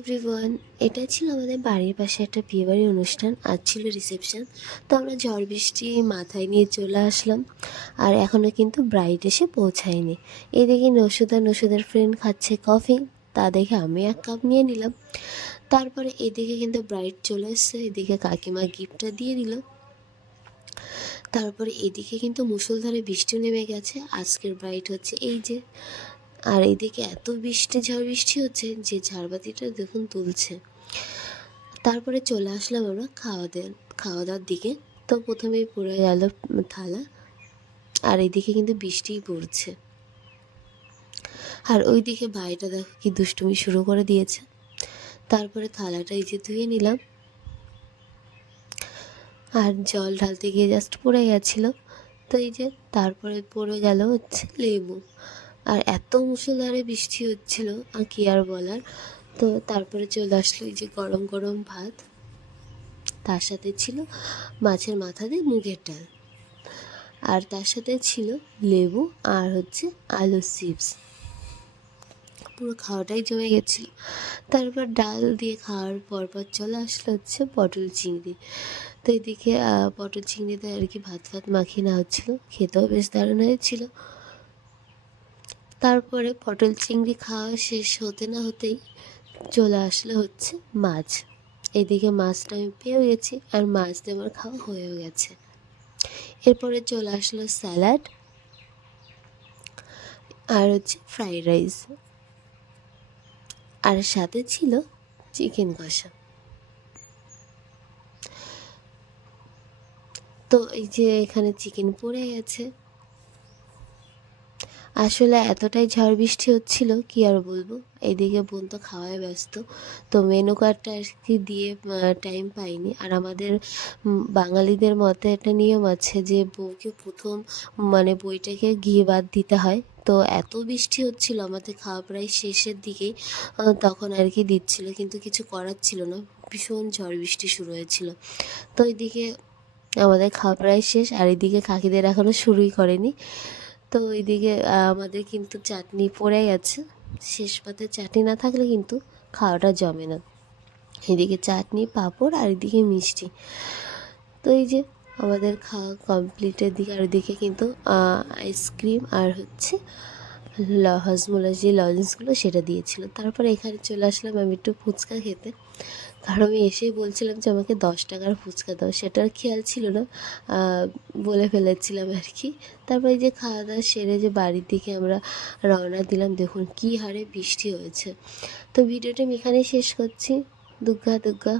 Everyone, এটা ছিল আমাদের বাড়ির পাশে একটা বিয়েবাড়ির অনুষ্ঠান। আজ ছিল রিসেপশন। তো আমরা ঝড় বৃষ্টি মাথায় নিয়ে চলে আসলাম। আর এখনও কিন্তু ব্রাইড এসে পৌঁছায়নি। এদিকে নসুদের ফ্রেন্ড খাচ্ছে কফি। তা দেখে আমি এক কাপ নিয়ে নিলাম। তারপরে এদিকে কিন্তু ব্রাইড চলে এসছে। এদিকে কাকিমা গিফটটা দিয়ে দিল। তারপরে এদিকে কিন্তু মুষলধারে বৃষ্টিও নেমে গেছে। আজকের ব্রাইড হচ্ছে এই যে। আর এইদিকে এত ঝড় বৃষ্টি হচ্ছে যে ঝাড়বাতিটা দেখুন তুলছে। তারপরে চলে আসলাম আমরা খাওয়া দাওয়ার দিকে। তো প্রথমেই পড়ে গেল থালা। আর এইদিকে কিন্তু বৃষ্টিই পড়ছে। আর ওইদিকে ভাইটা দেখো কি দুষ্টুমি শুরু করে দিয়েছে। তারপরে থালাটা এই যে ধুয়ে নিলাম। আর জল ঢালতে গিয়ে জাস্ট পড়ে গেছিলো। তো এই যে তারপরে পড়ে গেল হচ্ছে লেবু। আর এত মুষলধারে বৃষ্টি হচ্ছিল আর কি আর বলার। তো তারপরে চলে আসলো এই যে গরম গরম ভাত, তার সাথে ছিল মাছের মাথা দিয়ে মুগের ডাল, আর তার সাথে ছিল লেবু আর হচ্ছে আলুর চিপস। পুরো খাওয়াটাই জমে গেছিলো। তারপর ডাল দিয়ে খাওয়ার পরপর চলে আসলো হচ্ছে পটল চিংড়ি। তো এদিকে পটল চিংড়িতে আর কি ভাত মাখিয়ে নেওয়া হচ্ছিলো, খেতেও বেশ দারুণ হয়েছিল। তারপরে পটল চিংড়ি খাওয়া শেষ হতে না হতেই চলে আসলো হচ্ছে মাছ। এদিকে মাছটা আমি পেয়েও গেছি আর মাছ দিয়ে আমার খাওয়া হয়েও গেছে। এরপরে চলে আসলো স্যালাড আর হচ্ছে ফ্রাইড রাইস, আর সাথে ছিল চিকেন কষা। তো এই যে এখানে চিকেন পড়ে গেছে। আসলে এতটাই ঝড় বৃষ্টি হচ্ছিল কি আর বলবো। এইদিকে বোন তো খাওয়ায় ব্যস্ত, তো মেনু কার্ডটা আর কি দিয়ে টাইম পাইনি। আর আমাদের বাঙালিদের মতে একটা নিয়ম আছে যে বউকে প্রথম বইটাকে ঘি বাদ দিতে হয়। তো এত বৃষ্টি হচ্ছিল, আমাদের খাওয়া প্রায় শেষের দিকেই তখন আর কি দিচ্ছিল, কিন্তু কিছু করার ছিল না, ভীষণ ঝড় বৃষ্টি শুরু হয়েছিল। তো এইদিকে আমাদের খাওয়া প্রায় শেষ, আর এদিকে কাকিদের এখনও শুরুই করেনি। তো ওইদিকে আমাদের কিন্তু চাটনি পড়ে গেছে। শেষ পাতে চাটনি না থাকলে কিন্তু খাওয়াটা জমে না। এদিকে চাটনি, পাঁপড় আর এদিকে মিষ্টি। তো এই যে আমাদের খাওয়া কমপ্লিটের দিকে, আর ওইদিকে কিন্তু আইসক্রিম আর হচ্ছে হজমোলা যে লজেন্সগুলো সেটা দিয়েছিল। তারপরে এখানে চলে আসলাম আমি একটু ফুচকা খেতে। কারণ আমি এসেই বলছিলাম যে আমাকে 10 টাকার ফুচকা দাও, সেটার খেয়াল ছিল না, বলে ফেলেছিলাম আর কি। তারপরে এই যে খাওয়া দাওয়া সেরে যে বাড়ির দিকে আমরা রওনা দিলাম, দেখুন কী হারে বৃষ্টি হয়েছে। তো ভিডিওটা আমি এখানেই শেষ করছি। দুগ্গা দুগ্গা।